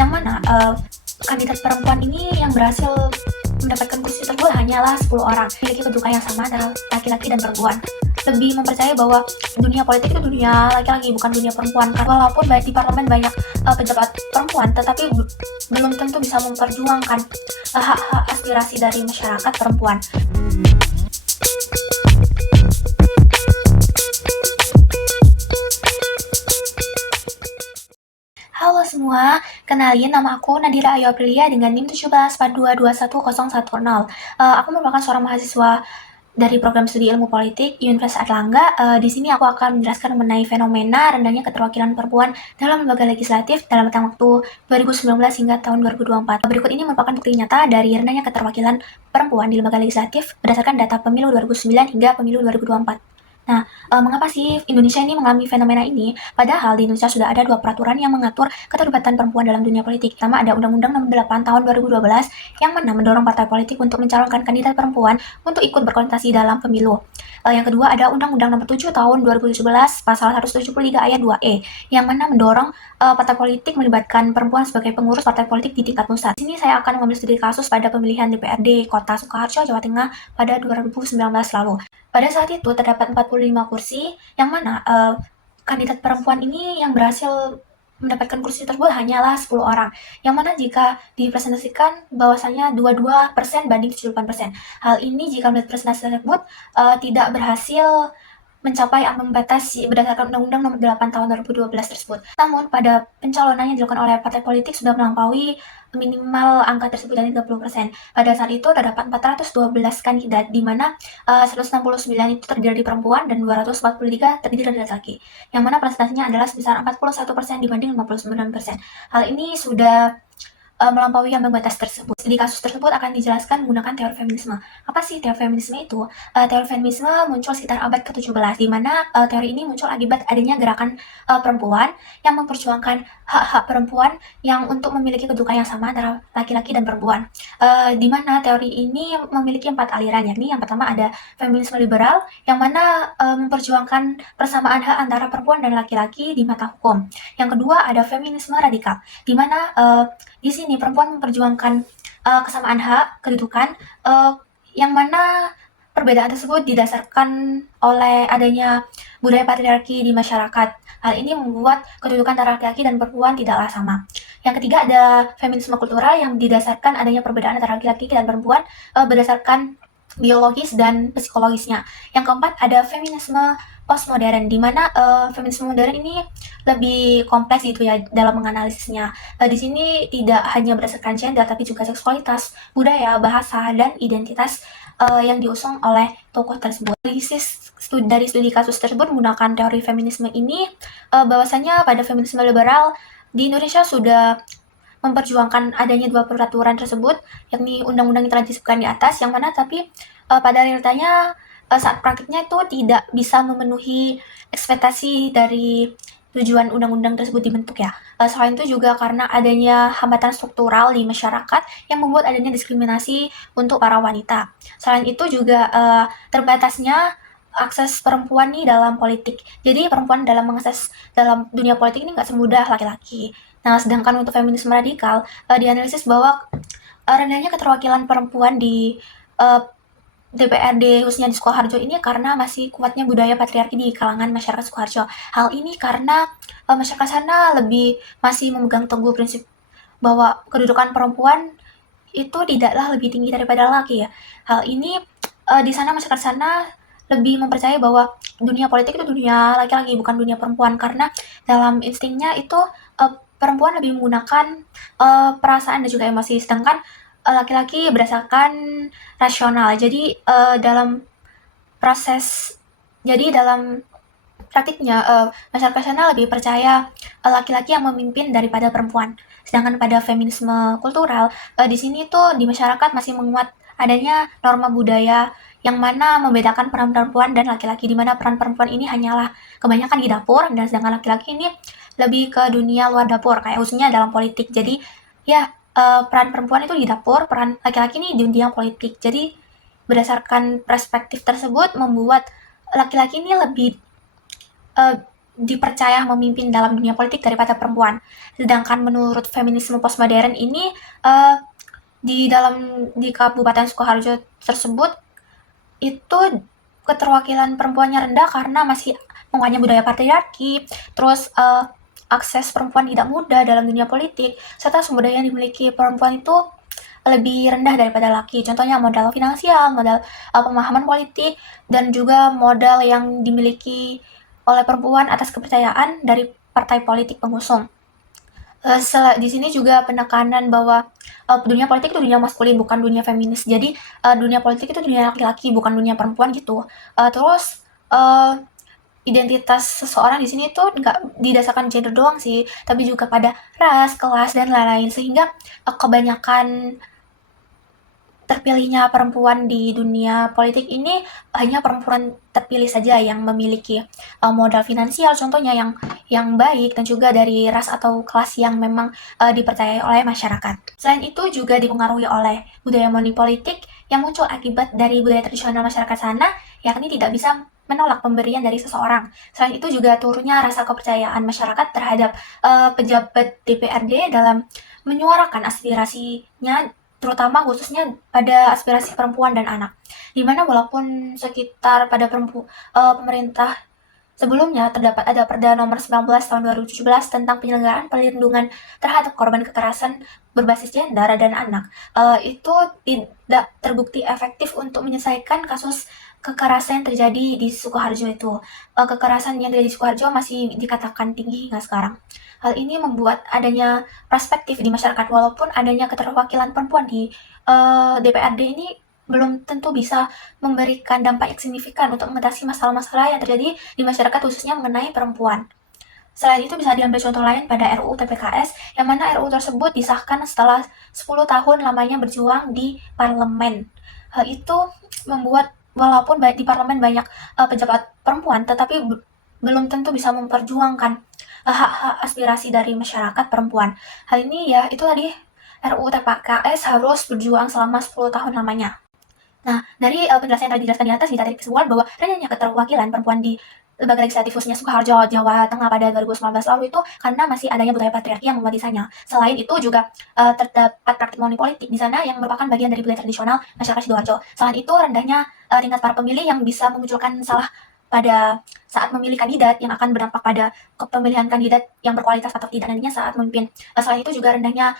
yang mana kandidat perempuan ini yang berhasil mendapatkan kursi tersebut hanyalah 10 orang, memiliki kedudukan yang sama antara laki-laki dan perempuan. Lebih mempercayai bahwa dunia politik itu dunia laki-laki, bukan dunia perempuan. Karena walaupun di parlemen banyak pejabat perempuan, tetapi belum tentu bisa memperjuangkan hak-hak aspirasi dari masyarakat perempuan. Halo semua, kenalin nama aku Nadira Ayu Aprilia dengan NIM 1742210110. Aku merupakan seorang mahasiswa dari program studi ilmu politik Universitas Airlangga. Di sini aku akan menjelaskan mengenai fenomena rendahnya keterwakilan perempuan dalam lembaga legislatif dalam rentang waktu 2019 hingga tahun 2024. Berikut ini merupakan bukti nyata dari rendahnya keterwakilan perempuan di lembaga legislatif berdasarkan data pemilu 2009 hingga pemilu 2024. Nah, mengapa sih Indonesia ini mengalami fenomena ini? Padahal di Indonesia sudah ada 2 peraturan yang mengatur keterlibatan perempuan dalam dunia politik. Pertama ada Undang-Undang Nomor 8 Tahun 2012 yang mana mendorong partai politik untuk mencalonkan kandidat perempuan untuk ikut berkontestasi dalam pemilu. Yang kedua ada Undang-Undang Nomor 7 Tahun 2017 Pasal 173 Ayat 2E yang mana mendorong partai politik melibatkan perempuan sebagai pengurus partai politik di tingkat pusat. Di sini saya akan mengambil studi kasus pada pemilihan DPRD Kota Sukoharjo, Jawa Tengah pada 2019 lalu. Pada saat itu terdapat 45 kursi, yang mana kandidat perempuan ini yang berhasil mendapatkan kursi tersebut hanyalah 10 orang. Yang mana jika dipresentasikan bahwasanya 22% banding 78%. Hal ini jika melihat presentasi tersebut tidak berhasil mencapai ambang batas berdasarkan Undang-Undang Nomor 8 Tahun 2012 tersebut. Namun pada pencalonan yang dilakukan oleh partai politik sudah melampaui minimal angka tersebut dari 30%. Pada saat itu terdapat 412 kandidat di mana 169 itu terdiri dari perempuan dan 243 terdiri dari laki-laki. Yang mana presentasinya adalah sebesar 41% dibanding 59%. Hal ini sudah melampaui ambang batas tersebut. Di kasus tersebut akan dijelaskan menggunakan teori feminisme. Apa sih teori feminisme itu? Teori feminisme muncul sekitar abad ke-17, di mana teori ini muncul akibat adanya gerakan perempuan yang memperjuangkan hak-hak perempuan yang untuk memiliki kedudukan yang sama antara laki-laki dan perempuan. Di mana teori ini memiliki 4 aliran, yakni yang pertama ada feminisme liberal, yang mana memperjuangkan persamaan hak antara perempuan dan laki-laki di mata hukum. Yang kedua ada feminisme radikal, di mana di sini perempuan memperjuangkan kesamaan hak, kedudukan, yang mana perbedaan tersebut didasarkan oleh adanya budaya patriarki di masyarakat. Hal ini membuat kedudukan antara laki-laki dan perempuan tidaklah sama. Yang ketiga ada feminisme kultural yang didasarkan adanya perbedaan antara laki-laki dan perempuan berdasarkan biologis dan psikologisnya. Yang keempat ada feminisme postmodern, di mana feminisme modern ini lebih kompleks gitu ya dalam menganalisisnya. Di sini tidak hanya berdasarkan gender tapi juga seksualitas, budaya, bahasa, dan identitas yang diusung oleh tokoh tersebut. Dari studi kasus tersebut menggunakan teori feminisme ini bahwasanya pada feminisme liberal di Indonesia sudah memperjuangkan adanya 2 peraturan tersebut, yakni undang-undang yang telah disebutkan di atas, yang mana tapi pada realitanya saat praktiknya itu tidak bisa memenuhi ekspektasi dari tujuan undang-undang tersebut dibentuk ya. Selain itu juga karena adanya hambatan struktural di masyarakat yang membuat adanya diskriminasi untuk para wanita. Selain itu juga terbatasnya akses perempuan nih dalam politik. Jadi perempuan dalam mengakses dalam dunia politik ini nggak semudah laki-laki. Nah, sedangkan untuk feminisme radikal dianalisis bahwa rendahnya keterwakilan perempuan di DPRD khususnya di Sukoharjo ini karena masih kuatnya budaya patriarki di kalangan masyarakat Sukoharjo. Hal ini karena masyarakat sana lebih masih memegang teguh prinsip bahwa kedudukan perempuan itu tidaklah lebih tinggi daripada laki ya. Hal ini di sana masyarakat sana lebih mempercayai bahwa dunia politik itu dunia laki-laki bukan dunia perempuan, karena dalam instingnya itu perempuan lebih menggunakan perasaan dan juga emosi, sedangkan laki-laki berdasarkan rasional. Jadi dalam praktiknya masyarakat sana lebih percaya laki-laki yang memimpin daripada perempuan. Sedangkan pada feminisme kultural di sini tuh di masyarakat masih menguat adanya norma budaya yang mana membedakan peran perempuan dan laki-laki, di mana peran perempuan ini hanyalah kebanyakan di dapur dan sedangkan laki-laki ini lebih ke dunia luar dapur, kayak khususnya dalam politik. Jadi ya peran perempuan itu di dapur, peran laki-laki ini di dunia politik. Jadi berdasarkan perspektif tersebut membuat laki-laki ini lebih dipercaya memimpin dalam dunia politik daripada perempuan. Sedangkan menurut feminisme postmodern ini, di Kabupaten Sukoharjo tersebut itu keterwakilan perempuannya rendah karena masih menguatnya budaya patriarki, terus akses perempuan tidak mudah dalam dunia politik, serta sumber daya yang dimiliki perempuan itu lebih rendah daripada laki. Contohnya modal finansial, modal pemahaman politik, dan juga modal yang dimiliki oleh perempuan atas kepercayaan dari partai politik pengusung. Di sini juga penekanan bahwa dunia politik itu dunia maskulin, bukan dunia feminis. Jadi dunia politik itu dunia laki-laki, bukan dunia perempuan gitu. Terus identitas seseorang di sini tuh nggak didasarkan gender doang sih, tapi juga pada ras, kelas, dan lain-lain. Sehingga kebanyakan terpilihnya perempuan di dunia politik ini hanya perempuan terpilih saja yang memiliki modal finansial, contohnya yang baik, dan juga dari ras atau kelas yang memang dipercayai oleh masyarakat. Selain itu juga dipengaruhi oleh budaya politik yang muncul akibat dari budaya tradisional masyarakat sana, yakni tidak bisa menolak pemberian dari seseorang. Selain itu juga turunnya rasa kepercayaan masyarakat terhadap pejabat DPRD dalam menyuarakan aspirasinya, terutama khususnya pada aspirasi perempuan dan anak. Dimana walaupun sekitar pada pemerintah sebelumnya terdapat ada Perda Nomor 19 Tahun 2017 tentang penyelenggaraan perlindungan terhadap korban kekerasan berbasis gender dan anak, itu tidak terbukti efektif untuk menyelesaikan kasus kekerasan yang terjadi di Sukoharjo itu. Kekerasan yang terjadi di Sukoharjo masih dikatakan tinggi hingga sekarang. Hal ini membuat adanya perspektif di masyarakat, walaupun adanya keterwakilan perempuan di DPRD ini belum tentu bisa memberikan dampak yang signifikan untuk mengatasi masalah-masalah yang terjadi di masyarakat, khususnya mengenai perempuan. Selain itu bisa diambil contoh lain pada RUU TPKS, yang mana RUU tersebut disahkan setelah 10 tahun lamanya berjuang di parlemen. Hal itu membuat walaupun di parlemen banyak pejabat perempuan, tetapi belum tentu bisa memperjuangkan hak-hak aspirasi dari masyarakat perempuan. Hal ini ya itu tadi, RUU TPKS harus berjuang selama 10 tahun lamanya. Nah, dari penjelasan yang tadi dijelaskan di atas, kita tarik kesimpulan bahwa rendahnya keterwakilan perempuan di lembaga legislatif khususnya Sukoharjo, Jawa Tengah pada 2019 lalu itu karena masih adanya budaya patriarki yang membuat sisanya. Selain itu juga terdapat praktik politik di sana yang merupakan bagian dari budaya tradisional masyarakat Sidoarjo. Selain itu rendahnya tingkat para pemilih yang bisa memunculkan salah pada saat memilih kandidat yang akan berdampak pada kepemilihan kandidat yang berkualitas atau tidak nantinya saat memimpin. Selain itu juga rendahnya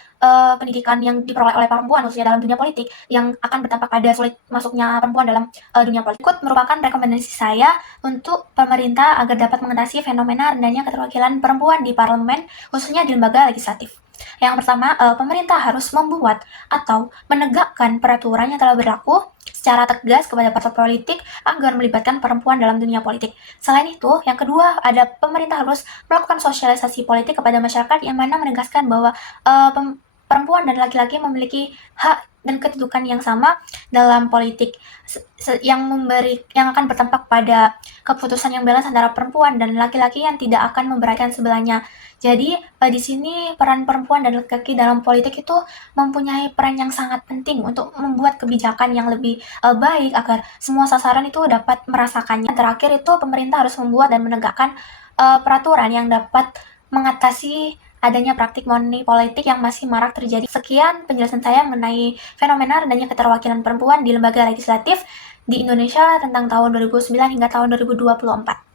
pendidikan yang diperoleh oleh perempuan khususnya dalam dunia politik yang akan berdampak pada sulit masuknya perempuan dalam dunia politik. Berikut merupakan rekomendasi saya untuk pemerintah agar dapat mengatasi fenomena rendahnya keterwakilan perempuan di parlemen khususnya di lembaga legislatif. Yang pertama, pemerintah harus membuat atau menegakkan peraturan yang telah berlaku secara tegas kepada partai politik agar melibatkan perempuan dalam dunia politik. Selain itu, yang kedua, ada pemerintah harus melakukan sosialisasi politik kepada masyarakat yang mana menegaskan bahwa perempuan dan laki-laki memiliki hak dan kedudukan yang sama dalam politik yang akan berdampak pada keputusan yang balance antara perempuan dan laki-laki yang tidak akan memberatkan sebelahnya. Jadi di sini peran perempuan dan laki-laki dalam politik itu mempunyai peran yang sangat penting untuk membuat kebijakan yang lebih baik agar semua sasaran itu dapat merasakannya. Terakhir itu pemerintah harus membuat dan menegakkan peraturan yang dapat mengatasi adanya praktik money politik yang masih marak terjadi. Sekian penjelasan saya mengenai fenomena rendahnya keterwakilan perempuan di lembaga legislatif di Indonesia tentang tahun 2009 hingga tahun 2024.